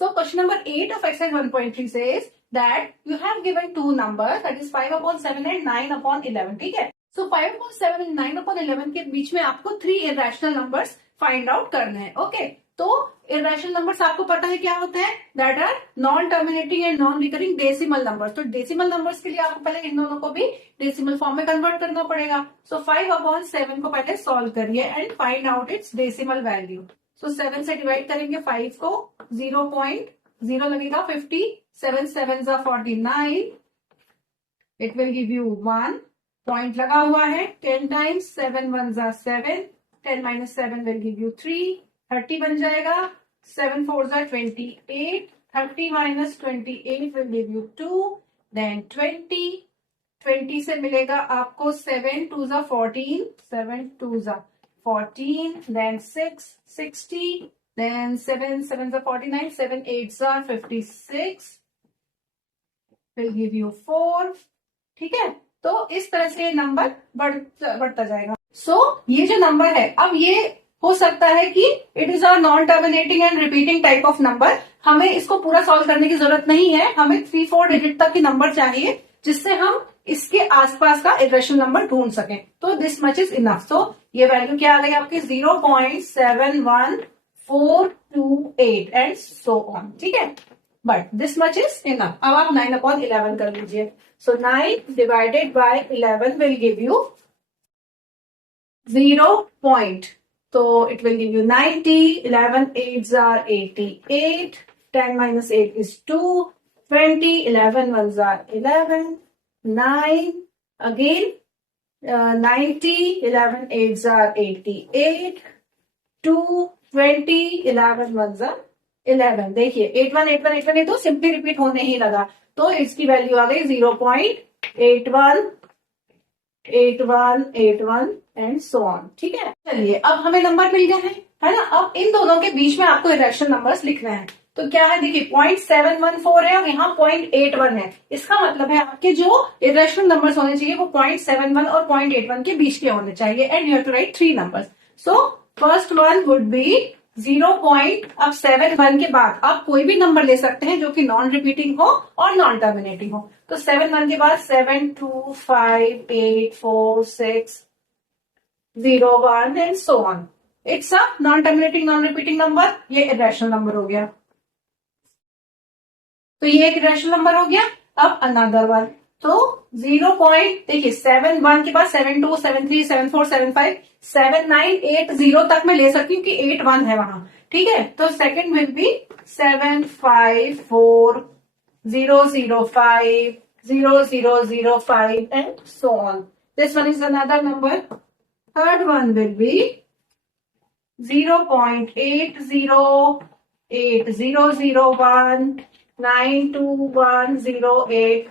So question number 8 of exercise 1.3 says that you have given two numbers, that is 5/7 and 9/11. ठीक है. So 5/7 and 9/11 के बीच में आपको 3 irrational numbers find out करने हैं. Okay. तो irrational numbers आपको पता है क्या होते हैं? That are non terminating and non recurring decimal numbers. तो decimal numbers के लिए आपको पहले इन दोनों को भी decimal form में convert करना पड़ेगा. So 5/7 को पहले solve करिए and find out its decimal value. So 7 से डिवाइड करेंगे 5 को, 0.0 लगेगा 50, 7 7s are 49. It will give you 1. Point लगा हुआ है 10 times 7 1s are 7. 10 minus 7 will give you 3. 30 बन जाएगा. 7 4s are 28. 30 minus 28 will give you 2. Then 20. 20 से मिलेगा आपको 7 2s are 14. 7 2s are 14, then 6, 60, then 7 7s are 49, 7 8s are 56, will give you 4. ठीक है. तो इस तरह से नंबर बढ़ता जाएगा. सो ये जो नंबर है, अब ये हो सकता है कि it is a non terminating and repeating type of number. हमें इसको पूरा सॉल्व करने की जरूरत नहीं है. हमें 3-4 डिजिट तक की नंबर चाहिए जिससे हम इसके आसपास का इरेशनल नंबर ढूंढ सकें. तो दिस मच इज इनफ. सो ये वैल्यू क्या आ गई आपकी? 0.71428 एंड सो ऑन. ठीक है. But this much is enough. अब आप 9/11 कर लीजिए. सो 9 divided by 11 will give you 0. तो it will give you 90. 11 8s are 88. 10 minus 8 is 2. 20. 11 1s are 11. 9 again. 90. 11 8s are 88. 2. 20. 11 1s are 11. देखिए 81 81 81 ये तो सिंपली रिपीट होने ही लगा. तो इसकी वैल्यू आ गई 0.818181 एंड सो ऑन. ठीक है. चलिए अब हमें नंबर मिल गए हैं, है ना. अब इन दोनों के बीच में आपको इरेशनल नंबर्स लिखना है. तो क्या है? देखिए 0.714 है और यहाँ 0.81 है. इसका मतलब है आपके जो इरेशनल नंबर्स होने चाहिए वो 0.71 और 0.81 के बीच के होने चाहिए. And you have to write 3 numbers. So first one would be 0. अब 7 के बाद आप कोई भी नंबर ले सकते हैं जो कि नॉन रिपीटिंग हो और नॉन टर्मिनेटिंग हो. तो 7 के बाद 7 2 5 8 4 6 0 1 and so on. It's a non terminating non repeating number. ये इरेशनल नंबर हो गया. तो ये एक इरेशनल नंबर हो गया. अब अनदर वन. तो 0. देखिए 7 1 के बाद 7 2 7 3 7 4 7 5 7 9 8 0 तक मैं ले सकती हूँ कि 8 1 है वहां. ठीक है. तो second will be 7 5 4 0 0 5 0 0 0 5 and so on. This one is another number. Third one will be 0.808001 92108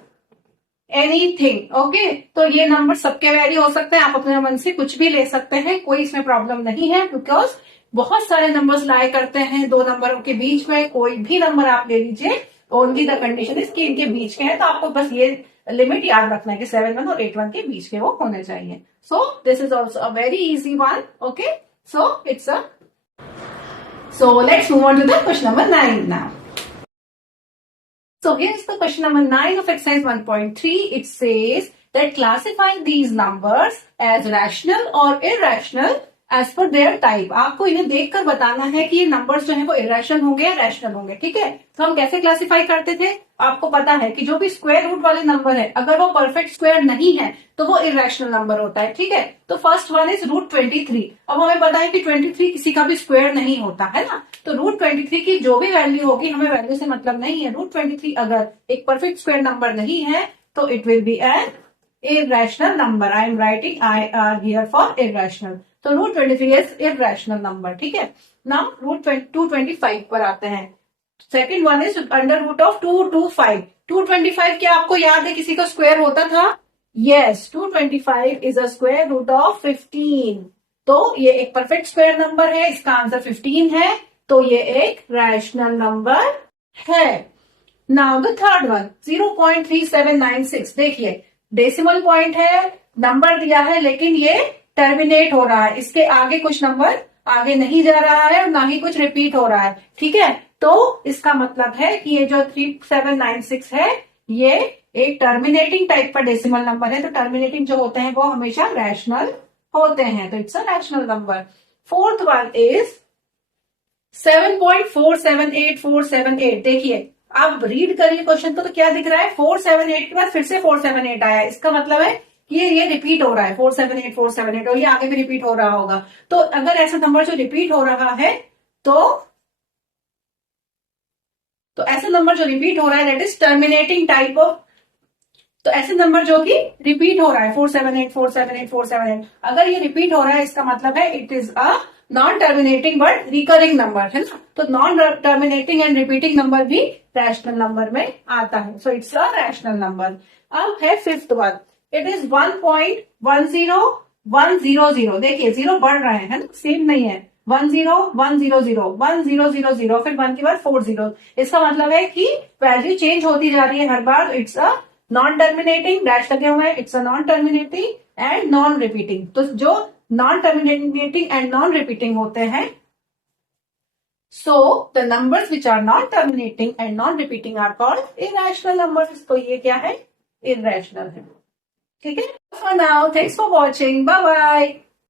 anything. Okay. तो ये नंबर सबके वैरी हो सकते हैं. आप अपने मन से कुछ भी ले सकते हैं. कोई इसमें प्रॉब्लम नहीं है बिकॉज बहुत सारे नंबर्स लाए करते हैं दो नंबरों के बीच में. कोई भी नंबर आप ले लीजिए. ओनली द कंडीशन इज कि इनके बीच के हैं. तो आपको बस ये लिमिट याद रखना है कि 7 1 और 8 1 के बीच के वो होने चाहिए. So this is also a very easy one. Okay. So it's a So let's move on to the question number 9 now. So here's the question number 9 of exercise 1.3. It says that classify these numbers as rational or irrational as per their type. आपको इन्हें देखकर बताना है कि ये numbers जो है वो इरेशनल होंगे या रैशनल होंगे. ठीक है. तो हम कैसे क्लासिफाई करते थे? आपको पता है कि जो भी स्क्वायर रूट वाले नंबर है अगर वो परफेक्ट स्क्वायर नहीं है तो वो इरेशनल नंबर होता है. ठीक है. तो फर्स्ट वन इज √23. अब हमें पता है कि 23 किसी का भी स्क्वायर नहीं होता है ना. तो √23 की जो भी वैल्यू होगी हमें वैल्यू से मतलब नहीं है. √23 अगर एक परफेक्ट स्क्वायर नंबर नहीं है तो it will be an irrational number. I am writing IR here for irrational. तो √23 इज irrational नंबर. ठीक है. नाउ √225 पर आते हैं. Second one is under root of 225. 225 क्या आपको याद है किसी का स्क्वायर होता था? Yes. 225 is a square root of 15. तो ये एक परफेक्ट स्क्वायर नंबर है. इसका आंसर 15 है. तो ये एक रैशनल नंबर है. Now the third one 0.3796. देखिए डेसिमल पॉइंट है. नंबर दिया है लेकिन ये टर्मिनेट हो रहा है. इसके आगे कुछ नंबर आगे नहीं जा रहा है और ना ही कुछ रिपीट हो रहा है. ठीक है. तो इसका मतलब है कि ये जो 3796 है ये एक टर्मिनेटिंग टाइप का डेसिमल नंबर है। तो टर्मिनेटिंग जो होते हैं वो हमेशा रैशनल होते हैं, तो it's a rational number. Fourth one is 7.478478। देखिए आप रीड करिए क्वेश्चन को, तो क्या दिख रहा है, 478 के बाद फिर से 478 आया। इसका मतलब है कि ये रिपीट हो रहा है, 478 और ये आगे भी रिपीट हो रहा होगा। तो अगर ऐसा नंबर जो रिपीट हो रहा है तो ऐसा नंबर जो रिपीट हो रहा है that is terminating type of. तो ऐसे नंबर जो कि रिपीट हो रहा है 478 478 478, अगर ये रिपीट हो रहा है इसका मतलब है it is a non terminating but recurring number, है ना। तो non terminating and repeating number भी रैशनल नंबर में आता है, so it's a rational number. अब है फिफ्थ वन, इट इज 1.10100। देखिए जीरो बढ़ रहे हैं, है ना, सेम नहीं है। 10100 फिर 1 के बाद 40। इसका मतलब है कि वैल्यू चेंज होती जा रही है हर बार। It's a non terminating, dash लगे हुए हैं, it's a non terminating and non repeating. तो जो non terminating and non repeating होते हैं, so the numbers which are non terminating and non repeating are called irrational numbers. तो ये क्या है, इरेशनल है। ठीक है, for now thanks for watching, bye bye.